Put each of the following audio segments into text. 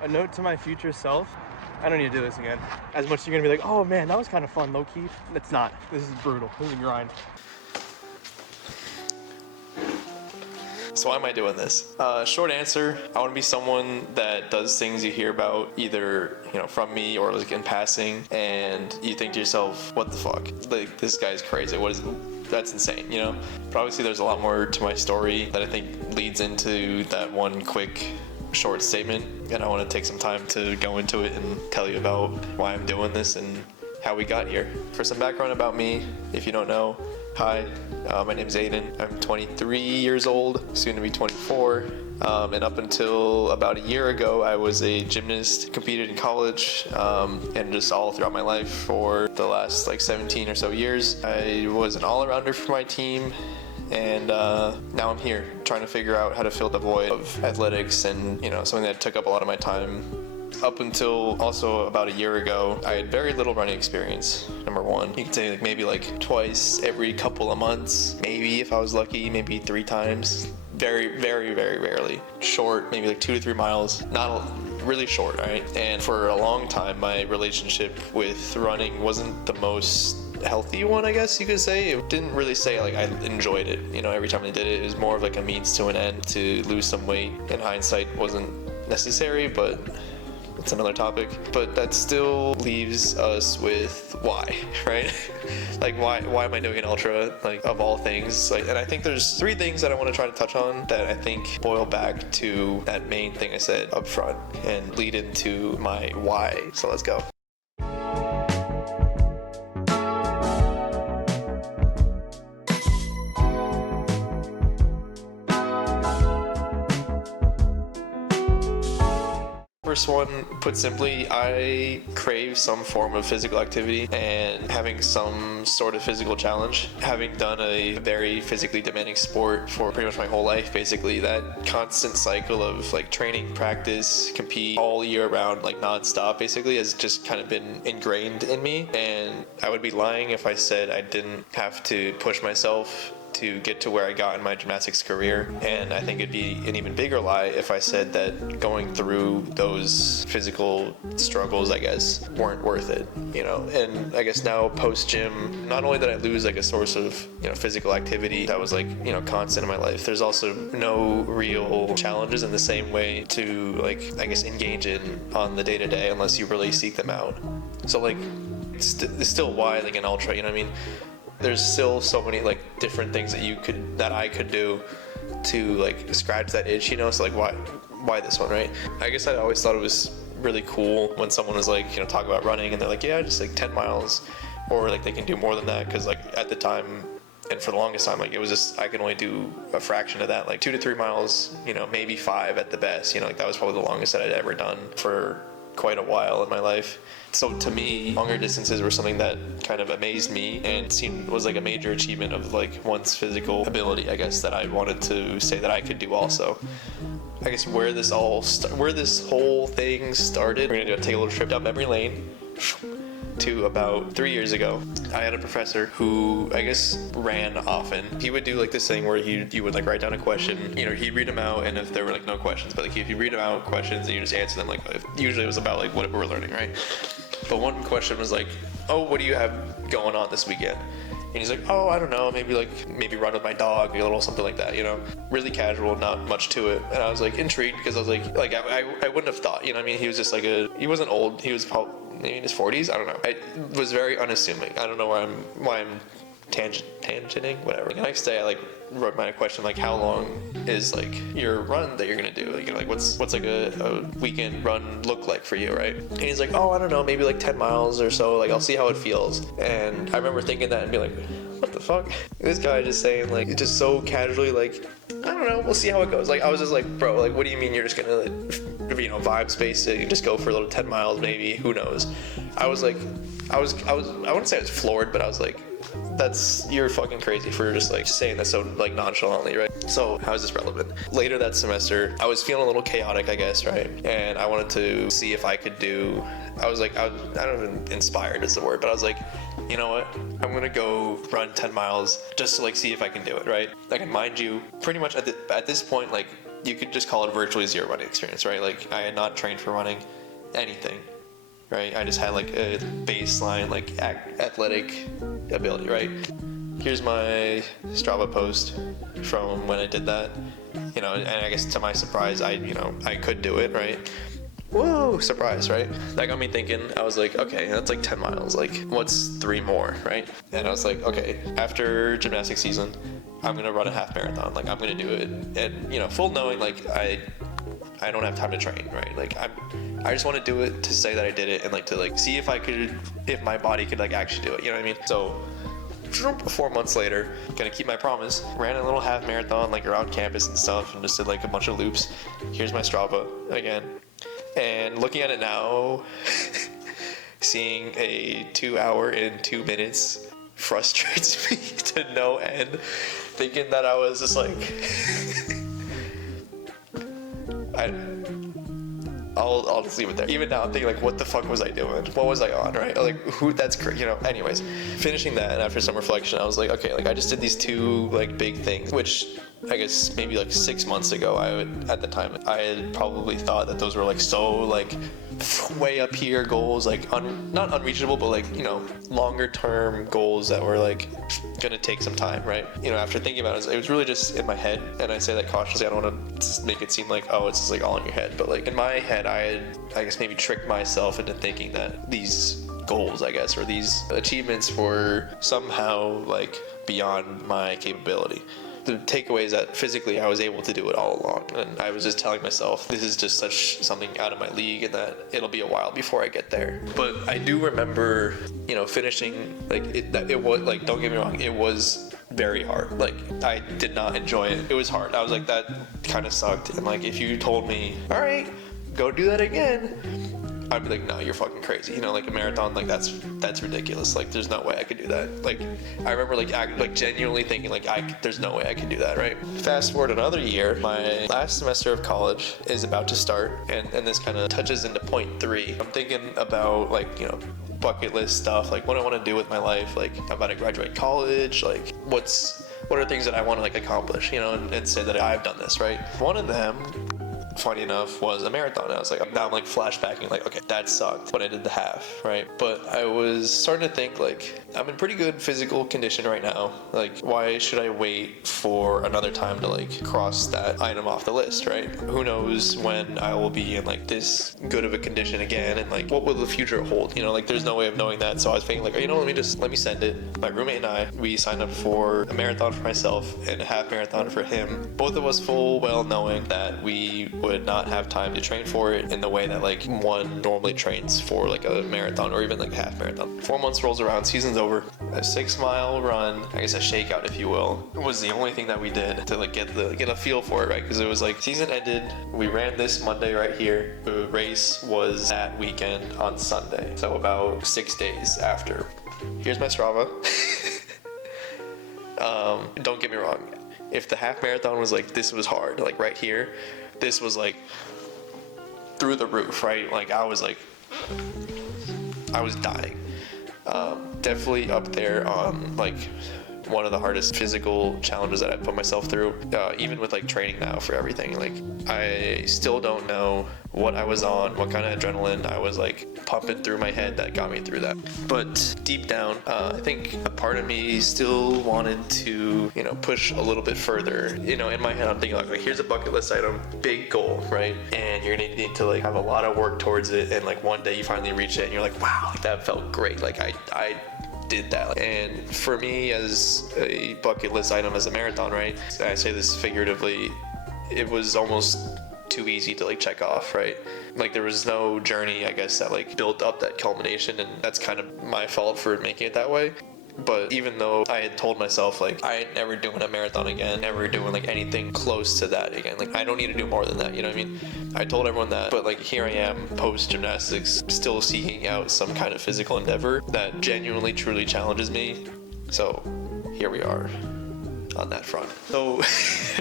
A note to my future self, I don't need to do this again. As much as you're gonna be like, oh man, that was kind of fun, low key. It's not. This is brutal. This is a grind. So why am I doing this? Short answer, I want to be someone that does things you hear about either, from me or like in passing, and you think to yourself, what the fuck? Like, this guy's crazy. That's insane, But obviously there's a lot more to my story that I think leads into that one quick short statement, and I want to take some time to go into it and tell you about why I'm doing this and how we got here. For some background about me, if you don't know, hi, my name's Aiden. I'm 23 years old, soon to be 24. And up until about a year ago, I was a gymnast, competed in college, and just all throughout my life for the last 17 or so years. I was an all-arounder for my team, and now I'm here trying to figure out how to fill the void of athletics and, something that took up a lot of my time. Up until also about a year ago, I had very little running experience, number one. You could say maybe twice every couple of months, maybe if I was lucky, maybe 3 times. Very, very, very rarely. Short, maybe 2 to 3 miles, not really short, right? And for a long time, my relationship with running wasn't the most healthy one, I guess you could say. It didn't really say I enjoyed it. Every time I did it, it was more of a means to an end to lose some weight. In hindsight, wasn't necessary, but it's another topic. But that still leaves us with why, right? Why am I doing an ultra, of all things? And I think there's 3 things that I want to try to touch on that I think boil back to that main thing I said up front and lead into my why. So let's go. First one, put simply, I crave some form of physical activity and having some sort of physical challenge. Having done a very physically demanding sport for pretty much my whole life, basically, that constant cycle of training, practice, compete all year round, non-stop, basically, has just kind of been ingrained in me. And I would be lying if I said I didn't have to push myself to get to where I got in my gymnastics career. And I think it'd be an even bigger lie if I said that going through those physical struggles, I guess, weren't worth it, And I guess now post-gym, not only did I lose a source of, physical activity that was constant in my life, there's also no real challenges in the same way to I guess engage in on the day-to-day unless you really seek them out. So it's still why an ultra, you know what I mean? There's still so many different things that I could do to scratch that itch, so why this one, right? I guess I always thought it was really cool when someone was talk about running and they're yeah, just 10 miles, or they can do more than that, because at the time and for the longest time, it was just I could only do a fraction of that, 2 to 3 miles, maybe 5 at the best, that was probably the longest that I'd ever done for quite a while in my life. So to me, longer distances were something that kind of amazed me and was a major achievement of one's physical ability, I guess, that I wanted to say that I could do also. I guess where this whole thing started, we're gonna take a little trip down memory lane to about 3 years ago. I had a professor who I guess ran often. He would do this thing where you would write down a question, he'd read them out, and if there were no questions, but if you read them out questions and you just answer them, usually it was about what we're learning, right? But one question was oh, what do you have going on this weekend? And he's oh, I don't know, maybe run with my dog, a little something like that, really casual, not much to it. And I was intrigued because I was I wouldn't have thought, he was just he wasn't old, he was probably maybe in his 40s, I don't know. I was very unassuming. I don't know why I'm tangenting, whatever. The next day I wrote my question how long is your run that you're gonna do? What's a weekend run look like for you, right? And he's oh, I don't know, maybe 10 miles or so, I'll see how it feels. And I remember thinking that and being what the fuck? This guy just saying just so casually I don't know, we'll see how it goes. I was just bro, what do you mean you're just gonna vibe space it, you just go for a little 10 miles maybe, who knows? I wouldn't say I was floored, but I was you're fucking crazy for just saying that so nonchalantly, right? So how is this relevant? Later that semester, I was feeling a little chaotic, I guess, right? And I wanted to see if I could do, I don't know if inspired is the word, but I was you know what? I'm gonna go run 10 miles just to see if I can do it, right? Mind you, pretty much at this point, you could just call it virtually zero running experience, right? Like I had not trained for running anything, right? I just had like a baseline like athletic ability, right? Here's my Strava post from when I did that, you know, and I guess to my surprise, I could do it, right? Whoa, surprise, right? That got me thinking. I was like, okay, that's like 10 miles. Like, what's 3 more, right? And I was like, okay, after gymnastics season, I'm gonna run a half marathon. Like, I'm gonna do it, and you know, full knowing like I don't have time to train, right? Like, I just want to do it to say that I did it, and like to like see if my body could like actually do it. You know what I mean? So 4 months later, gonna keep my promise. Ran a little half marathon like around campus and stuff, and just did like a bunch of loops. Here's my Strava again. And looking at it now, seeing a 2 hour and 2 minutes frustrates me to no end. Thinking that I was just like, I'll just leave it there. Even now, I'm thinking like, what the fuck was I doing? What was I on, right? Like, that's crazy, you know. Anyways, finishing that, and after some reflection, I was like, okay, like I just did these 2 like big things, which I guess maybe like 6 months ago, at the time, I had probably thought that those were like so like way up here goals, like not unreachable, but like, you know, longer term goals that were like gonna take some time, right? You know, after thinking about it, it was really just in my head, and I say that cautiously. I don't want to make it seem like, oh, it's just like all in your head, but like in my head, I had, I guess, maybe tricked myself into thinking that these goals, I guess, or these achievements were somehow like beyond my capability. The takeaway is that physically I was able to do it all along, and I was just telling myself this is just such something out of my league, and that it'll be a while before I get there. But I do remember, you know, finishing like it was like, don't get me wrong, it was very hard. Like, I did not enjoy it. It was hard. I was like, that kind of sucked. And like, if you told me, all right, go do that again, I'd be like, no, you're fucking crazy. You know, like a marathon, like that's ridiculous. Like, there's no way I could do that. Like, I remember like genuinely thinking like, there's no way I can do that, right? Fast forward another year, my last semester of college is about to start, and this kind of touches into point 3. I'm thinking about like, you know, bucket list stuff, like what I want to do with my life. Like, I'm about to graduate college. Like, what are things that I want to like accomplish, you know, and say that I've done this, right? One of them, funny enough, was a marathon. I was like, now I'm like flashbacking, like, okay, that sucked when I did the half, right? But I was starting to think like, I'm in pretty good physical condition right now. Like, why should I wait for another time to like cross that item off the list, right? Who knows when I will be in like this good of a condition again, and like what will the future hold? You know, like there's no way of knowing that. So I was thinking like, you know, let me send it. My roommate and I, we signed up for a marathon for myself and a half marathon for him. Both of us full well knowing that we would not have time to train for it in the way that like one normally trains for like a marathon or even like a half marathon. 4 months rolls around, season's over. A 6-mile run, I guess a shakeout if you will, was the only thing that we did to like get a feel for it, right? Because it was like season ended, we ran this Monday right here. The race was that weekend on Sunday, so about 6 days after. Here's my Strava. Don't get me wrong, if the half marathon was like, this was hard, like right here, this was like through the roof, right? Like I was dying. Definitely up there on like one of the hardest physical challenges that I put myself through, even with like training now for everything. Like, I still don't know what I was on, what kind of adrenaline I was like pumping through my head that got me through that. But deep down, I think a part of me still wanted to, you know, push a little bit further. You know, in my head, I'm thinking like, here's a bucket list item, big goal, right? And you're gonna need to like have a lot of work towards it, and like one day you finally reach it and you're like, wow, like, that felt great. Like I did that. And for me, as a bucket list item as a marathon, right, I say this figuratively, it was almost too easy to like check off, right? Like there was no journey, I guess, that like built up that culmination, and that's kind of my fault for making it that way. But even though I had told myself like I ain't never doing a marathon again, never doing like anything close to that again, like I don't need to do more than that, you know what I mean? I told everyone that, but like here I am post gymnastics, still seeking out some kind of physical endeavor that genuinely truly challenges me. So here we are, on that front. So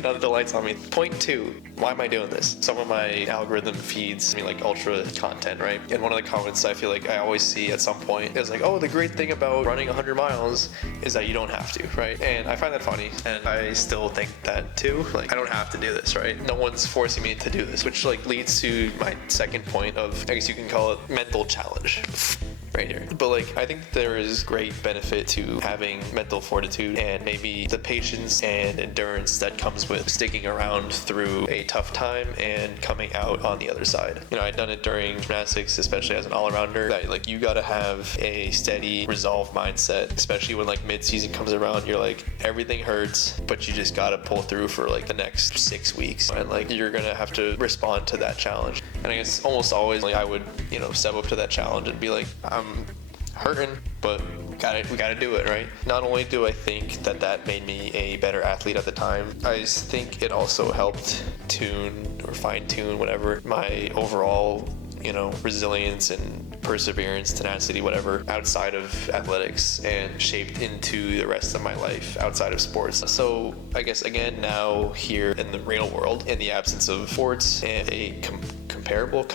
now that the light's on me, point two, why am I doing this? Some of my algorithm feeds me like ultra content, right? And one of the comments I feel like I always see at some point is like, oh, the great thing about running 100 miles is that you don't have to, right? And I find that funny, and I still think that too. Like, I don't have to do this, right? No one's forcing me to do this, which like leads to my second point of, I guess you can call it mental challenge. Right here. But like, I think there is great benefit to having mental fortitude and maybe the patience and endurance that comes with sticking around through a tough time and coming out on the other side. You know, I'd done it during gymnastics, especially as an all-arounder, that like you gotta have a steady resolve mindset, especially when like mid-season comes around. You're like, everything hurts, but you just gotta pull through for like the next 6 weeks, and like you're gonna have to respond to that challenge. And I guess almost always like I would, you know, step up to that challenge and be like, I'm hurting, but we gotta do it, right? Not only do I think that that made me a better athlete at the time, I think it also helped tune or fine-tune whatever my overall, you know, resilience and perseverance, tenacity, whatever, outside of athletics, and shaped into the rest of my life outside of sports. So I guess again now here in the real world, in the absence of sports and a comparable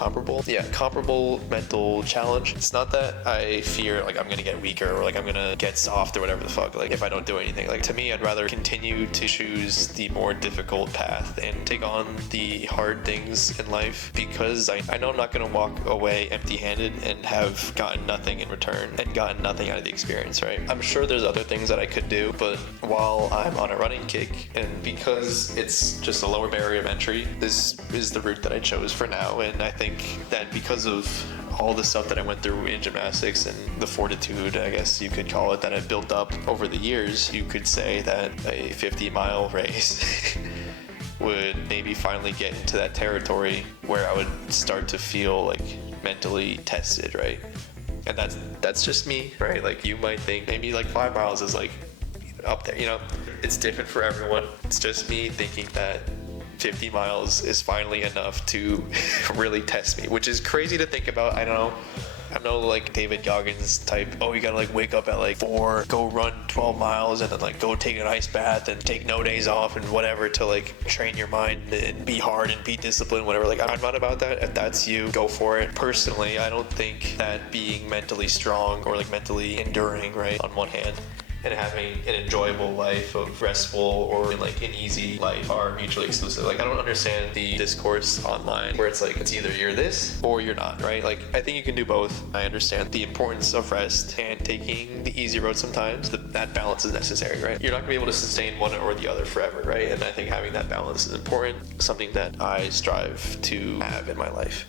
mental challenge. It's not that I fear like I'm gonna get weaker or like I'm gonna get soft or whatever the fuck, like if I don't do anything. Like to me, I'd rather continue to choose the more difficult path and take on the hard things in life, because I know I'm not gonna walk away empty-handed and have gotten nothing in return and gotten nothing out of the experience, right? I'm sure there's other things that I could do, but while I'm on a running kick, and because it's just a lower barrier of entry, this is the route that I chose for now. And I think that because of all the stuff that I went through in gymnastics and the fortitude, I guess you could call it, that I built up over the years, you could say that a 50-mile race would maybe finally get into that territory where I would start to feel like mentally tested, right? And that's just me, right? Like you might think maybe like 5 miles is like up there, you know? It's different for everyone. It's just me thinking that 50 miles is finally enough to really test me, which is crazy to think about. I don't know. I'm no like David Goggins type, oh, you gotta like wake up at like 4, go run 12 miles and then like go take an ice bath and take no days off and whatever to like train your mind and be hard and be disciplined, whatever. Like, I'm not about that. If that's you, go for it. Personally, I don't think that being mentally strong or like mentally enduring, right, on one hand, and having an enjoyable life of restful or like an easy life are mutually exclusive. Like, I don't understand the discourse online where it's like, it's either you're this or you're not, right? Like, I think you can do both. I understand the importance of rest and taking the easy road sometimes. That balance is necessary, right? You're not gonna be able to sustain one or the other forever, right? And I think having that balance is important, something that I strive to have in my life.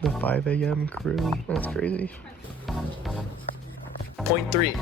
The 5 a.m. crew, that's crazy. Point 3,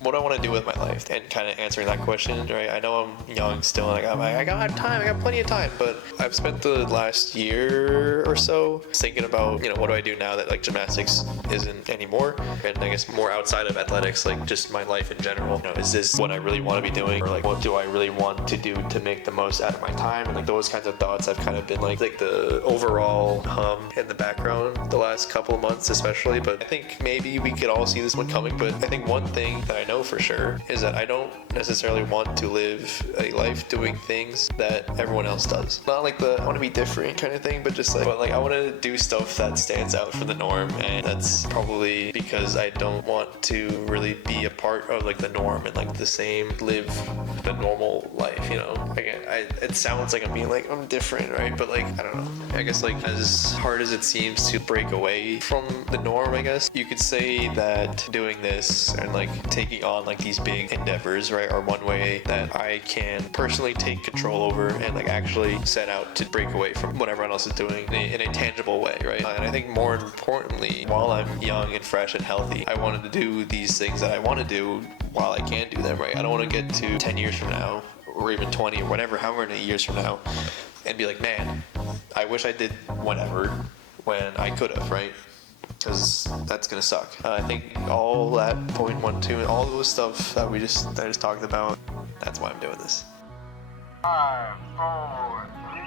what do I want to do with my life? And kind of answering that question, right? I know I'm young still, and I got time, I got plenty of time, but I've spent the last year or so thinking about, you know, what do I do now that like gymnastics isn't anymore? And I guess more outside of athletics, like just my life in general. You know, is this what I really want to be doing? Or like, what do I really want to do to make the most out of my time? And like those kinds of thoughts have kind of been like the overall hum in the background the last couple of months especially. But I think maybe we could all see this one coming. But I think one thing that I know for sure is that I don't necessarily want to live a life doing things that everyone else does. Not like the I want to be different kind of thing, but just like, I want to do stuff that stands out from the norm. And that's probably because I don't want to really be a part of like the norm and like live the normal life, you know? Again, it sounds like I'm being like, I'm different, right? But like, I don't know. I guess like as hard as it seems to break away from the norm, I guess you could say that doing this and like taking on like these big endeavors, right, are one way that I can personally take control over and like actually set out to break away from what everyone else is doing in a tangible way, right? And I think more importantly, while I'm young and fresh and healthy, I wanted to do these things that I want to do while I can do them, right? I don't want to get to 10 years from now or even 20 or whatever, however many years from now, and be like, man, I wish I did whatever when I could have, right? Because that's gonna suck. I think all that point 1, 2, and all those stuff that I just talked about, that's why I'm doing this. 5, 4, 3,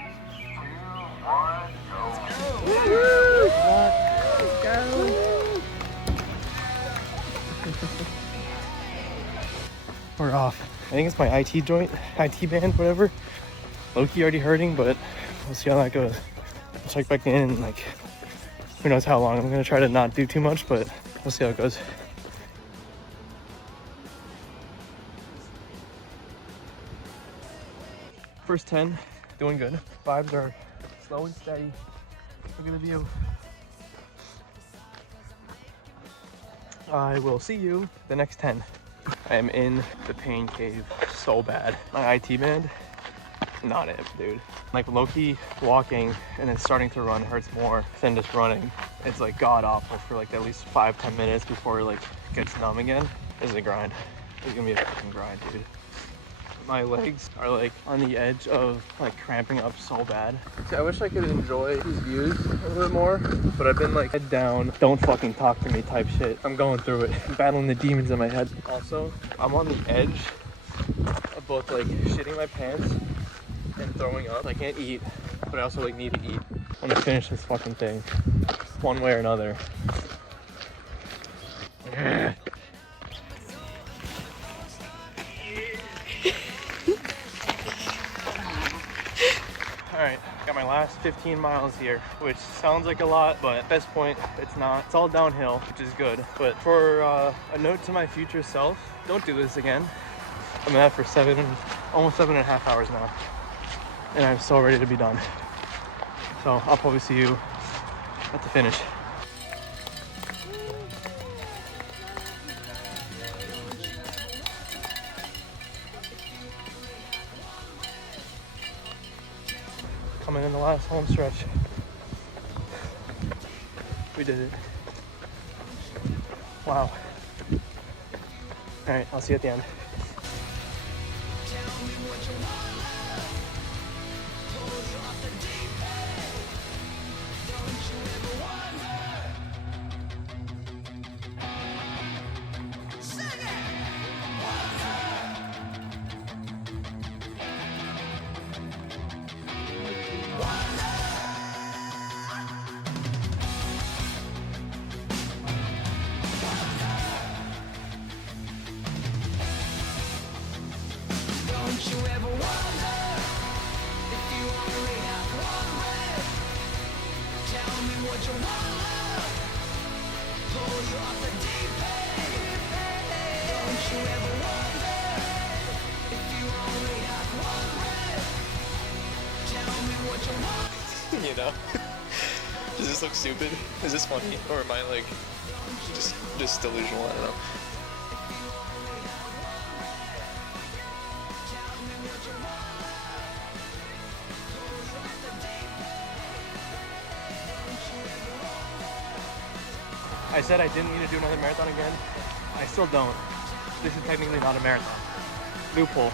2, 1, go. Let's go. sort off. I think it's my IT joint, IT band, whatever. Low-key already hurting, but we'll see how that goes. I'll check back in and like, who knows how long. I'm gonna try to not do too much, but we'll see how it goes. First 10, doing good. Vibes are slow and steady. Look at the view. I will see you the next 10. I am in the pain cave so bad. My IT band, not it, dude. Like low-key walking and then starting to run hurts more than just running. It's like god awful for like at least 5-10 minutes before it like gets numb again. This is a grind. This is gonna be a fucking grind, dude. My legs are like on the edge of like cramping up so bad. See, I wish I could enjoy these views a little bit more, but I've been like head down, don't fucking talk to me type shit. I'm going through it. I'm battling the demons in my head. Also, I'm on the edge of both like shitting my pants and throwing up. I can't eat, but I also like need to eat. I'm gonna finish this fucking thing one way or another. Alright, got my last 15 miles here, which sounds like a lot, but at this point, it's not. It's all downhill, which is good. But for a note to my future self, don't do this again. I'm at for almost 7.5 hours now. And I'm so ready to be done. So I'll probably see you at the finish. Coming in the last home stretch. We did it. Wow. All right, I'll see you at the end. You know? Does this look stupid? Is this funny? Or am I like just delusional? I don't know. I said I didn't need to do another marathon again. I still don't. This is technically not a marathon. Loophole.